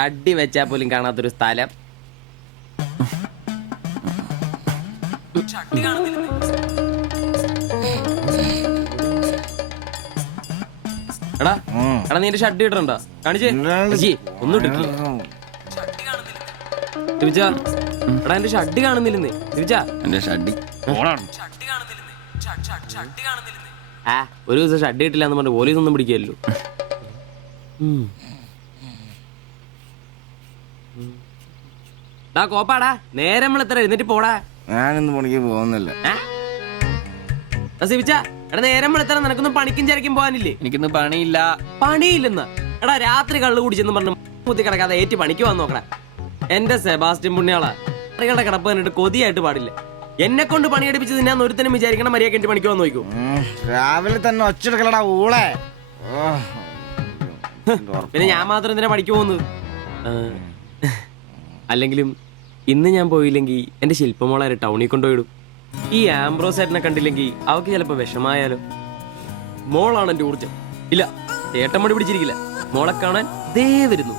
ഷഡ്ഡി വെച്ചാൽ പോലും കാണാത്തൊരു സ്ഥലം. എടാ എടാ നീ എന്റെ ഷഡ്ഡി ഇടണ്ട കാണിച്ചേ ഒന്നും ഇട്ടിട്ടില്ല. എടാ എന്റെ ഷഡ്ഡി കാണുന്നില്ലെന്ന് എന്റെ ഷഡ്ഡി ആ ഒരു ദിവസം ഷഡ്ഡി ഇട്ടില്ല എന്ന് പറഞ്ഞ് പോലീസ് ഒന്നും പിടിക്കല്ലോ. കോപ്പാടാ നേരെ നമ്മൾ എത്ര എഴുന്നേറ്റ് പോടാ. ഞാനിന്ന് പണിക്ക് പോകുന്നില്ല. എടാ നേരം വെളുത്തറ നിനക്കൊന്നും പണിക്കും ചരക്കും പോകാനില്ലേ? എനിക്കിന്ന് പണിയില്ല. പണിയില്ലെന്ന് എടാ രാത്രി കള്ളു കുടിച്ചെന്ന് പറഞ്ഞ് കുത്തി കിടക്കാതെ ഏറ്റി പണിക്ക് വന്ന് നോക്കടാ. എന്റെ സെബാസ്റ്റ്യൻ പുണ്യാളാ കറികളുടെ കിടപ്പ് കണ്ടിട്ട് കൊതിയായിട്ട് പാടില്ല. എന്നെ കൊണ്ട് പണിയെടുപ്പിച്ച് തിന്നാൻ ഒരുത്തനും വിചാരിക്കണം മര്യാദ എന്റെ പണിക്ക് വന്ന് നോക്കൂ. രാവിലെ തന്നെ ഒച്ചെടുക്കലടാ ഊളെ. പിന്നെ ഞാൻ മാത്രം എന്തിനാ പണിക്ക് പോകുന്നത്? അല്ലെങ്കിലും ഇന്ന് ഞാൻ പോയില്ലെങ്കിൽ എന്റെ ശില്പമോളാരെ ടൗണിൽ കൊണ്ടുപോയിടും. ഈ ആംബ്രോസേട്ടനെ കണ്ടില്ലെങ്കിൽ അവക്ക് ചിലപ്പോ വിഷമായാലോ. മോളാണ് എന്റെ ഊർജം. ഇല്ല ചേട്ടൻ മടി പിടിച്ചിരിക്കില്ല. മോളെ കാണാൻ ദേ വരുന്നു.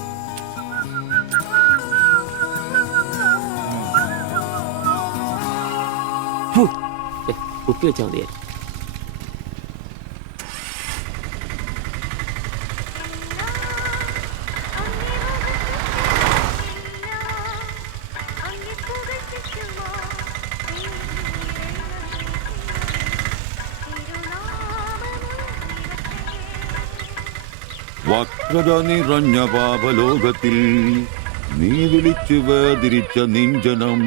കുത്തി വെച്ചാൽ മതിയായി. വക്രത നിറഞ്ഞ പാപലോകത്തിൽ നീ വിളിച്ചു വേദിരിച്ച നിഞ്ചനം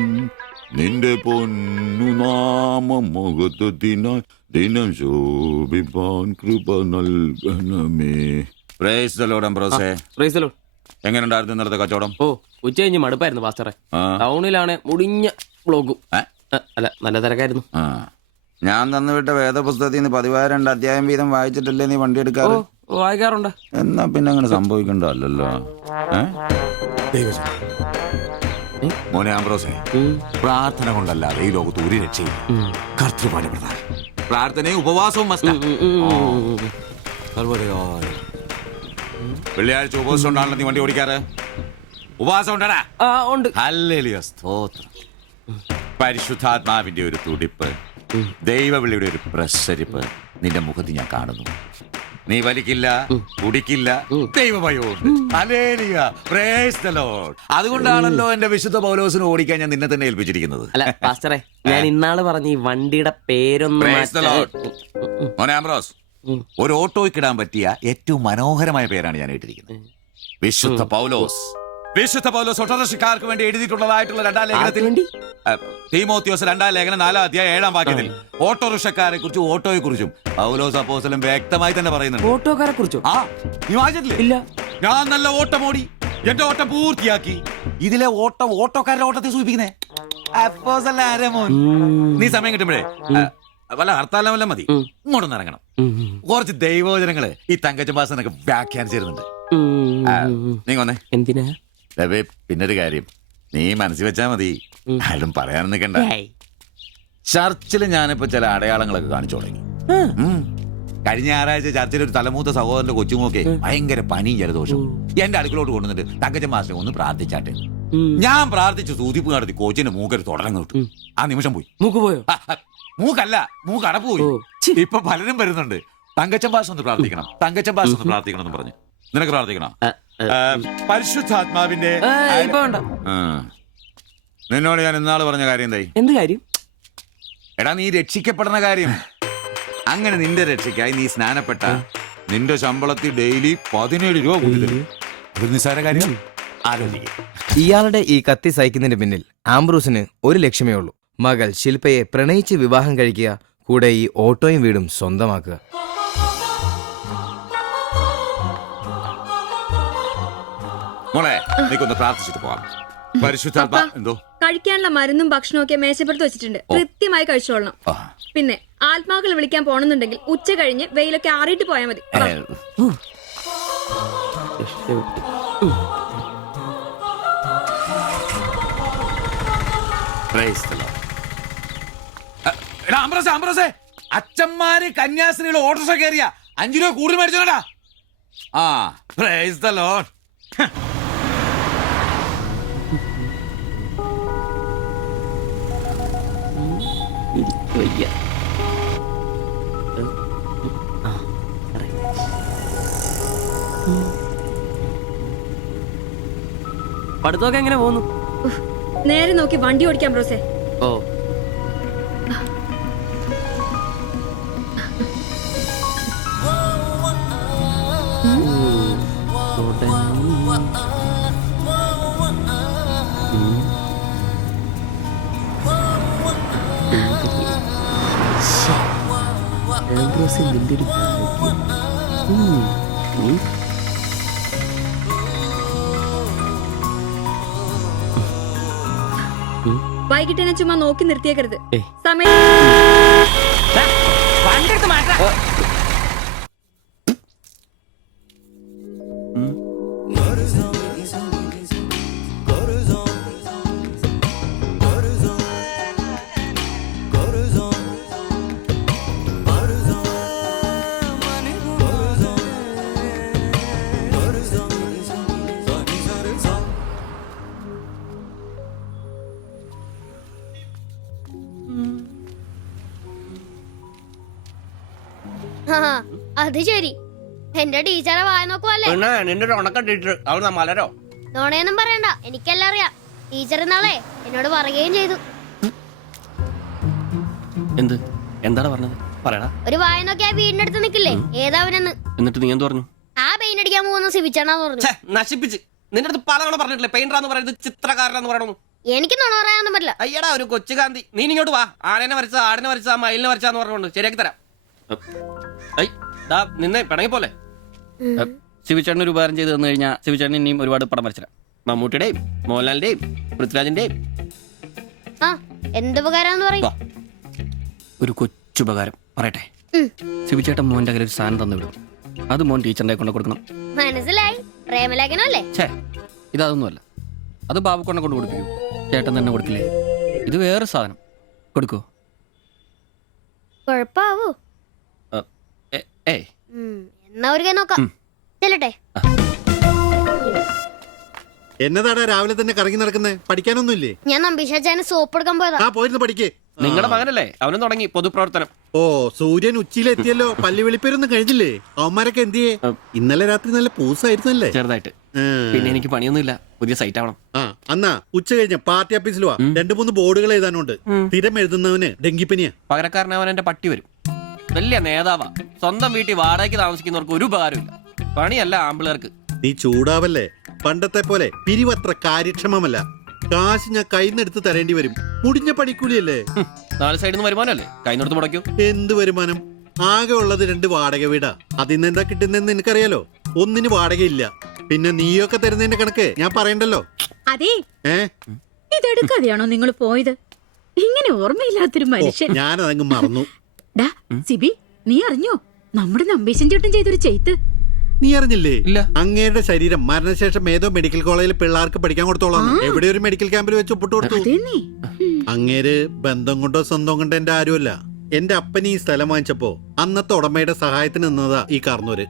നിന്റെ പൊന്നു നാമം മുഖത്തിനായി ദിനം ശോഭിപ്പാൻ കൃപ നൽകണമേ. പ്രൈസ് ദി ലോർഡ് അംബ്രോസേ. Praise the lord. എങ്ങനെയുണ്ടായിരുന്നു ഇന്നത്തെ കച്ചവടം? ഓ ഉച്ച കഴിഞ്ഞ് മടുപ്പായിരുന്നു പാസ്റ്ററെ. ടൗണിലാണ് മുടിഞ്ഞ ബ്ലോഗും. അല്ല നല്ല തിരക്കായിരുന്നു. ഞാൻ തന്നുവിട്ട വേദപുസ്തകത്തിൽ നിന്ന് 12 അധ്യായം വീതം വായിച്ചിട്ടല്ലേ നീ വണ്ടി എടുക്കാറ്? വായിക്കാറുണ്ട്. എന്നാ പിന്നെ അങ്ങനെ സംഭവിക്കണ്ടല്ലോ. മോനെ ആംബ്രോസേ, പ്രാർത്ഥന കൊണ്ടല്ലാതെ ഈ ലോകത്ത് ഒരു രക്ഷയില്ല. കർത്തൃപാട് പ്രധാനം. പ്രാർത്ഥനയും ഉപവാസവും വെള്ളിയാഴ്ച ഉപവാസം ഉണ്ടാണല്ലോ നീ വണ്ടി ഓടിക്കാറ്. ഉപവാസം ഉണ്ടടാ? ഉണ്ട്. ഹല്ലേലൂയ, സ്തോത്രം. പരിശുദ്ധാത്മാവിന്റെ ഒരു തുടിപ്പ്, ദൈവവിളിയുടെ ഒരു പ്രസരിപ്പ് നിന്റെ മുഖത്ത് ഞാൻ കാണുന്നു. നീ വലിക്കില്ല, കുടിക്കില്ല, ദൈവഭയമുണ്ട്. Hallelujah, praise the lord. അതുകൊണ്ടാണല്ലോ എന്റെ വിശുദ്ധ പൗലോസിനെ ഓടിക്കാൻ ഞാൻ നിന്നെ തന്നെ ഏൽപ്പിച്ചിരിക്കുന്നത്. അല്ല പാസ്റ്ററെ, ഞാൻ ഇന്നാള് പറഞ്ഞ ഈ വണ്ടിയുടെ പേരൊന്നും. മോനെ ആംബ്രോസ്, ഒരു ഓട്ടോയ്ക്കിടാൻ പറ്റിയ ഏറ്റവും മനോഹരമായ പേരാണ് ഞാൻ ഇട്ടിരിക്കുന്നത്. വിശുദ്ധ പൗലോസ്. വിശുദ്ധ പൗലോസ് ഓട്ടോറിക്ഷക്കാർക്ക് വേണ്ടി എഴുതിയിട്ടുള്ളതായിട്ടുള്ള 2-ാം ലേഖനത്തിൽ, തീമോത്തിയോസ് 2-ാം ലേഖനം 4-ാം അധ്യായം 7-ാം വാക്യത്തിൽ ഓട്ടോറിക്ഷക്കാരെ കുറിച്ചും ഓട്ടോയെ കുറിച്ചും പൗലോസ് അപ്പോസ്തലൻ വ്യക്തമായി തന്നെ പറയുന്നുണ്ട്. ഓട്ടോക്കാരെ കുറിച്ചോ? നീ വായിച്ചിട്ടില്ലേ? ഇല്ല. ഞാൻ നല്ല ഓട്ടമോടി എന്റെ ഓട്ടം പൂർത്തിയാക്കി. ഇതിലെ ഓട്ടം ഓട്ടോക്കാരുടെ ഓട്ടത്തെ സൂചിപ്പിക്കുന്നേ. നീ സമയം കിട്ടുമ്പോഴേ വല്ല ഹർത്താലം വല്ല മതി, ഇങ്ങോട്ടൊന്ന് ഇറങ്ങണം. കുറച്ച് ദൈവവചനങ്ങള് ഈ തങ്കച്ചമ്പാസനൊക്കെ വ്യാഖ്യാനിച്ചിരുന്നുണ്ട്. നീ വന്നേ. എന്തിനാ? പിന്നൊരു കാര്യം നീ മനസ്സിൽ വെച്ചാ മതി, ആരും പറയാൻ നിൽക്കണ്ട. ചർച്ചിൽ ഞാനിപ്പോ ചില അടയാളങ്ങളൊക്കെ കാണിച്ചു തുടങ്ങി. കഴിഞ്ഞ ഞായറാഴ്ച ചർച്ചിൽ ഒരു തലമൂത്ത സഹോദരന്റെ കൊച്ചുമോക്കെ ഭയങ്കര പനിയും ജലദോഷവും എന്റെ അടുക്കളോട്ട് കൊണ്ടുവന്നിട്ട് തങ്കച്ചൻ മാസ്റ്റർ ഒന്ന് പ്രാർത്ഥിച്ചാട്ടെ. ഞാൻ പ്രാർത്ഥിച്ചു സൂതിപ്പ് നടത്തി കോച്ചിന്റെ മൂക്കൊരു തുടരം കിട്ടു. ആ നിമിഷം പോയി. മൂക്ക് പോയോ? മൂക്കല്ല, മൂക്ക് അടപ്പ് പോയി. ഇപ്പൊ പലരും വരുന്നുണ്ട്, തങ്കച്ചൻ ഭാഷ ഒന്ന് പ്രാർത്ഥിക്കണം, തങ്കച്ചൻ ഭാഷ ഒന്ന് പ്രാർത്ഥിക്കണം എന്ന് പറഞ്ഞു. നിനക്ക് പ്രാർത്ഥിക്കണം? പരിശുദ്ധാത്മാവിന്റെ. നിന്നോട് ഞാൻ ഇന്നാള് പറഞ്ഞ കാര്യം എന്തായി? എന്ത് കാര്യം? എടാ നീ രക്ഷിക്കപ്പെടുന്ന കാര്യം. അങ്ങനെ നിന്റെ രക്ഷയ്ക്കായി നീ സ്നാനപ്പെട്ട നിന്റെ ശമ്പളത്തിൽ ഡെയിലി 17 രൂപ കൂടി തരും. ഒരു നിസ്സാര കാര്യം ആലോചിക്കുക. ഇയാളുടെ ഈ കത്തി സഹിക്കുന്നതിന് പിന്നിൽ ആംബ്രൂസിന് ഒരു ലക്ഷ്യമേ ഉള്ളൂ: മകൾ ശില്പയെ പ്രണയിച്ച് വിവാഹം കഴിക്കുക, കൂടെ ഈ ഓട്ടോയും വീടും സ്വന്തമാക്കുക. മോളെ നീക്കൊന്ന് പ്രാർത്ഥിച്ചിട്ട് പോവാം. പരിശുദ്ധാത്മാ. എന്തോ? കഴിക്കാനുള്ള മരുന്നും ഭക്ഷണവും ഒക്കെ മേശപ്പുറത്ത് വെച്ചിട്ടുണ്ട്, കൃത്യമായി കഴിച്ചോളണം. പിന്നെ ആത്മാക്കൾ വിളിക്കാൻ പോണെന്നുണ്ടെങ്കിൽ ഉച്ച കഴിഞ്ഞ് വെയിലൊക്കെ ആറിയിട്ട് പോയാൽ മതി. അച്ഛന്മാര് കന്യാസ്ത്രീകൾ ഓട്ടോറിക്ഷ കയറിയ 5 രൂപ കൂടുതൽ മേടിച്ചോടാ. ആ പ്രൈസ് ദി ലോർഡ്. വയ്യ. ആ, അറേ. പഠിത്തമൊക്കെ എങ്ങനെ പോകുന്നു? നേരെ നോക്കി വണ്ടി ഓടിക്കാം ബ്രോസേ. ഓ, വൈകിട്ട് എന്നെ ചുമ്മാ നോക്കി നിർത്തിയേക്കരുത്. ഏയ്. സമയം അത് ശരി. എന്റെ ടീച്ചറെ വായ നോക്കുവല്ലേ? നിന്റെ ഒരു ഉണക്കം ടീച്ചർ അവൾ മലരോ? നോണയൊന്നും പറയണ്ട, എനിക്കെല്ലാം അറിയാം. ടീച്ചർ ഇന്നാളെ എന്നോട് പറയുകയും ചെയ്തു. എന്ത്? എന്താണ് പറഞ്ഞത്? പറയടാ. ഒരു വായ നോക്കി ആ വീടിന്റെ അടുത്ത് നിക്കില്ലേ, ഏതാവനെന്ന്. എന്നിട്ട് നീ എന്ത് പറഞ്ഞു? ആ പെയിന്റ് അടിക്കാൻ പോകുന്ന സിവിച്ചാണെന്ന് പറഞ്ഞു. നശിപ്പിച്ച്. നിന്റെ അടുത്ത് പലതവണ പറഞ്ഞിട്ടില്ലേ പെയിന്ററാന്ന് പറയുന്നത് ചിത്രകാരനാന്ന് പറയണു. എനിക്ക് നുണ പറയാനൊന്നും പറ്റില്ല. അയ്യടാ ഒരു കൊച്ചു കാന്തി. നീ ഇങ്ങോട്ട് വാ. ആനേനെ വരച്ച, ആടിനെ വരച്ച, മയിലിനെ വരച്ചാന്ന് പറഞ്ഞുകൊണ്ട് ശരിയാക്കി തരാം. നിന്നെ പിണങ്ങി പോലെ ശിവചേട്ടൻ ഒരു ഉപകാരം ചെയ്ത് തന്നു കഴിഞ്ഞാൽ ശിവചേട്ടൻ ഇനിയും ഒരുപാട് പടം വരച്ചിടാം. മമ്മൂട്ടിയുടെയും മോഹൻലാലിന്റെയും പൃഥ്വിരാജിന്റെയും. ആ, എന്തുപകാരാന്ന് പറയും? ഒരു കൊച്ചുപകാരം പറയട്ടെ. ശിവചേട്ടൻ മോന്റെ കയ്യിൽ ഒരു സാധനം തന്നു വിടും. അത് മോൻ ടീച്ചറിന്റെ കൊണ്ട് കൊടുക്കണം. മനസ്സിലായി. പ്രേമലേഖനല്ലേ? ഛേ, ഇതൊന്നുമല്ല. അത് ബാബുക്കൊണ്ടെ കൊണ്ട് കൊടുപ്പിക്കൂ. ചേട്ടൻ തന്നെ കൊടുക്കില്ലേ? ഇത് വേറെ സാധനം. കൊടുക്കോ? കൊഴപ്പാവൂ. ഏയ്, എന്നാ ഒരു കൈ നോക്കാം. ചെല്ലട്ടെ. എന്നതാടാ രാവിലെ തന്നെ കറങ്ങി നടക്കുന്നേ? പഠിക്കാനൊന്നുമില്ലേ? ഞാൻ നമ്പീശാച്ചാന് സോപ്പ് എടുക്കാൻ പോയതാ. ആ, പോയിരുന്നു പഠിക്കേ. നിങ്ങളുടെ മകനല്ലേ? അവനും തുടങ്ങി പൊതുപ്രവർത്തനം. ഓ, സൂര്യൻ ഉച്ചയിലെത്തിയല്ലോ. പല്ലി വെളിപ്പേരൊന്നും കഴിഞ്ഞില്ലേ? അവന്മാരൊക്കെ എന്തിയേ? ഇന്നലെ രാത്രി നല്ല പൂസായിരുന്നല്ലേ? ചെറുതായിട്ട്. പിന്നെ എനിക്ക് പണിയൊന്നുമില്ല. പുതിയ സൈറ്റ് ആവണം. ആ, എന്നാ ഉച്ച കഴിഞ്ഞ പാർട്ടി ഓഫീസിൽ വാ. 2-3 ബോർഡുകൾ എഴുതാനുണ്ട്. സ്ഥിരം എഴുതുന്നവന് ഡെങ്കിപ്പനിയാ. പകരക്കാരനവൻ എന്റെ പട്ടി വരും. വലിയ നേതാവാ. സ്വന്തം വീട്ടിൽ വാടകയ്ക്ക് താമസിക്കുന്നവർക്ക് ഒരു ഉപകാരമില്ല. പണിയല്ല ആമ്പിളേർക്ക്. നീ ചൂടാവല്ലേ. പണ്ടത്തെ പോലെ പിരിവത്ര കാര്യക്ഷമമല്ല. കാശ് ഞാൻ കൈന്നെടുത്ത് തരേണ്ടി വരും. മുടിഞ്ഞ പണിക്കൂലിയല്ലേ? 4 സൈഡിൽ നിന്ന് വരുമാനമല്ലേ? കൈനോടത്ത് മുടക്കൂ. എന്ത് വരുമാനം? ആകെ ഉള്ളത് 2 വാടക വീടാ. അതിന്ന് എന്താ കിട്ടുന്നെന്ന് എനിക്കറിയാലോ. ഒന്നിന് വാടകയില്ല. പിന്നെ നീയൊക്കെ തരുന്നതിന്റെ കണക്ക് ഞാൻ പറയണ്ടല്ലോ. അതെ, ഇതെടുക്കാതെയാണോ നിങ്ങൾ പോയത്? ഇങ്ങനെ ഓർമ്മയില്ലാത്തൊരു മനുഷ്യൻ. ഞാനതങ്ങ് മറന്നു. ഡാ സിബി, നീ അറിഞ്ഞോ നമ്മുടെ നമ്പീശൻ ചേട്ടൻ ചെയ്തൊരു ചെയ്ത്ത്? നീ അറിഞ്ഞില്ലേ? ഇല്ല. അങ്ങയുടെ ശരീരം മരണശേഷം ഏതോ മെഡിക്കൽ കോളേജിൽ പിള്ളേർക്ക് പഠിക്കാൻ കൊടുത്തോളാം. എവിടെ ഒരു മെഡിക്കൽ ക്യാമ്പിൽ വെച്ച് ഒപ്പിട്ട് കൊടുത്തു. അങ്ങേര് ബന്ധം കൊണ്ടോ സ്വന്തം കൊണ്ടോ എന്റെ ആരുമല്ല. എന്റെ അപ്പൻ ഈ സ്ഥലം വാങ്ങിച്ചപ്പോ അന്നത്തെ ഉടമയുടെ സഹായത്തിന് നിന്നതാ ഈ കാർന്നൂര്.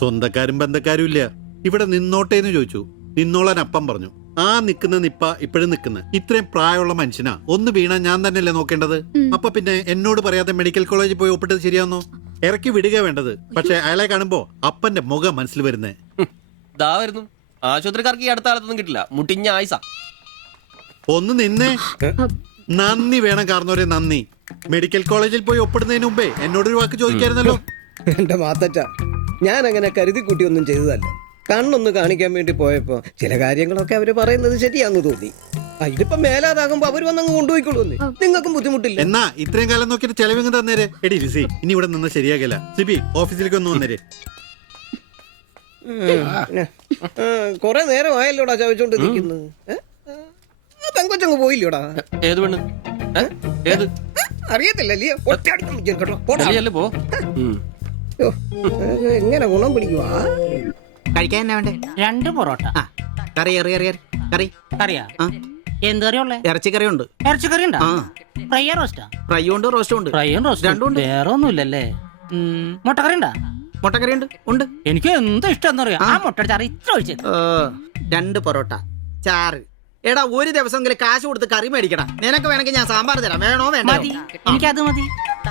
സ്വന്തക്കാരും ബന്ധക്കാരും ഇല്ല. ഇവിടെ നിന്നോട്ടേന്ന് ചോദിച്ചു. നിന്നോളാൻ അപ്പം പറഞ്ഞു. ആ നിക്കുന്ന നിപ്പ ഇപ്പോഴും നിക്കുന്ന ഇത്രയും പ്രായമുള്ള മനുഷ്യനാ. ഒന്ന് വീണാ ഞാൻ തന്നെയല്ലേ നോക്കേണ്ടത്? അപ്പൊ പിന്നെ എന്നോട് പറയാതെ മെഡിക്കൽ കോളേജിൽ പോയി ഒപ്പിട്ടത് ശരിയാന്നോ? ഇറക്കി വിടുക വേണ്ടത്. പക്ഷെ അയാളെ കാണുമ്പോ അപ്പന്റെ മുഖം മനസ്സിൽ വരുന്നേ. ദാ വരുന്നു. ആശുപത്രിക്കാർക്ക് ഈ അടുത്ത കാലത്തൊന്നും കിട്ടില്ല. മുട്ടിഞ്ഞ ആയിസ. ഒന്ന് നിന്നേ. നന്ദി വേണം കാർന്നോരെ, നന്ദി. മെഡിക്കൽ കോളേജിൽ പോയി ഒപ്പിടുന്നതിന് മുമ്പേ എന്നോടൊരു വാക്ക് ചോദിക്കായിരുന്നല്ലോ. എന്റെ മാത്തച്ച, ഞാൻ അങ്ങനെ കരുതി കൂട്ടിയൊന്നും ചെയ്തതല്ല. കണ്ണൊന്ന് കാണിക്കാൻ വേണ്ടി പോയപ്പോ ചില കാര്യങ്ങളൊക്കെ അവര് പറയുന്നത് ശരിയാന്ന് തോന്നി. ഇതിപ്പോ മേലാതാകുമ്പോ അവര് വന്നങ്ങ് കൊണ്ടുപോയിക്കൊള്ളൂന്നേ. നിങ്ങൾക്കും ബുദ്ധിമുട്ടില്ല. എന്നാ ഇത്രയും കാലം നോക്കിയിട്ട് ചെലവിങ് തന്നേരെ. എടി ലിസി, ഇനി ഇവിടെ നിന്ന് ശരിയാകില്ല. സിബി, ഓഫീസിലേക്ക് ഒന്ന് വന്നേരെ. കൊറേ നേരം ആയല്ലോടാ ചോദിച്ചോണ്ട് നിൽക്കുന്നത്. പെങ്കൊച്ചങ്ങ് പോയില്ലോടാ. ഏത് പെണ്ണ്? ഏത്? അറിയത്തില്ലല്ലേ? ഡൽഹിയല്ലേ പോ. എങ്ങനെ ഗുണം പിടിക്കുവാ? കഴിക്കാൻ എന്നാ വേണ്ടേ? 2 പൊറോട്ട. കറി കറി കറിയാ? എന്ത് കറിയുള്ളേ? ഇറച്ചിക്കറി ഉണ്ട്. ഇറച്ചിക്കറി ഉണ്ടോ? ഫ്രൈ റോസ്റ്റാ? ഫ്രൈ ഉണ്ട്, റോസ്റ്റും ഉണ്ട്. ഫ്രൈയും റോസ്റ്റും രണ്ടും ഉണ്ട്. വേറെ ഒന്നുമില്ലല്ലേ? മുട്ടക്കറി ഉണ്ടാ? മുട്ടക്കറി ഉണ്ട്. എനിക്ക് എന്ത് ഇഷ്ടം അറിയാം. ആ മുട്ട ചാറ് ഇത്ര ഒഴിച്ചത്. 2 പൊറോട്ട, ചാറ്, എടാ ഒരു ദിവസമെങ്കിലും കാശ് കൊടുത്ത് കറി മേടിക്കടാ. നിനക്ക് വേണമെങ്കിൽ ഞാൻ സാമ്പാർ തരാം. വേണോ വേണ്ടോ? മതി എനിക്കത് മതി.